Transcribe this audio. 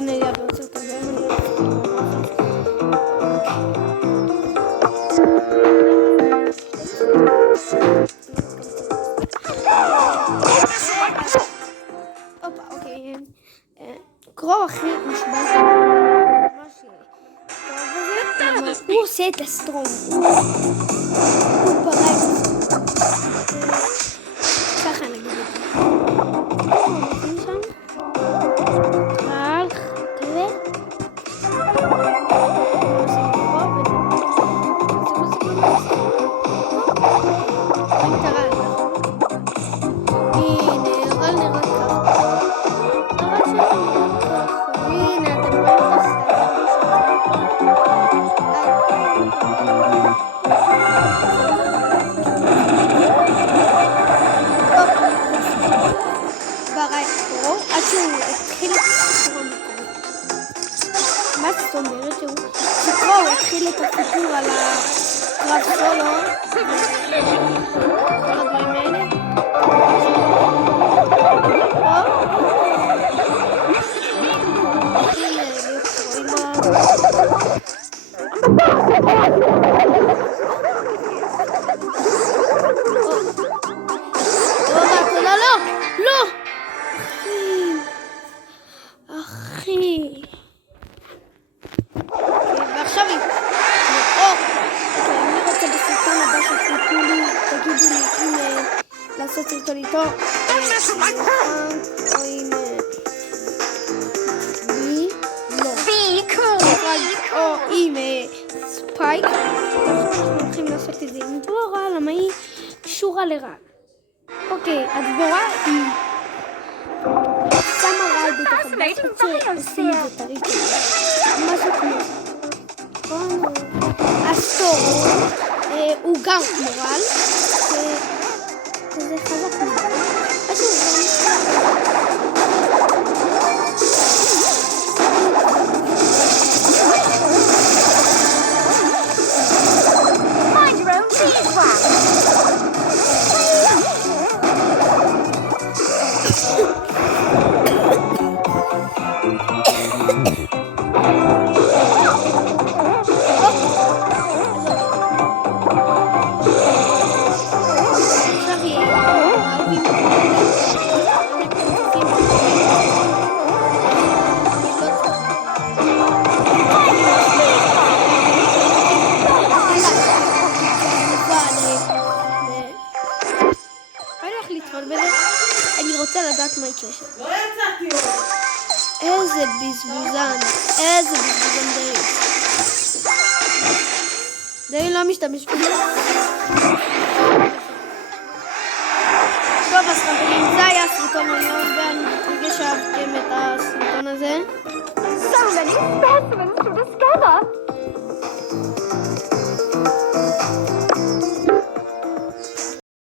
אני אהיה בעצם כזה. הופה, אוקיי. קרוא אחי נשמע ממש טוב בזה. הוא עושה את הסטרום. הוא פרק. ככה נגיד את זה. נותנים שם. טרח. כזה. מה זאת אומרת שהוא התחיל את הסיפור על הקרב סולו כל הדברים האלה לא אחי ועכשיו אני רוצה בסרטון הבא שתגידו לי אם לעשות סרטון איתו או עם מי לא או עם ספייק אנחנו הולכים לעשות את זה עם דבורה למה היא קשורה לרעל. אוקיי, הדבורה היא שמה רעל בתוך הבית ועושים את זה טרי משהו כמו הסטור הוא גם כמו רעל כזה חזק מאוד אני רוצה לדעת מה יקרה שם. לא יצאתי עוד. איזה בזבוזן דרעי. דרעי לא משתמש בזה. טוב, אז חברים, זה היה הסרטון היום, ואני מקווה שאהבתם את הסרטון הזה. So many specimens to discover.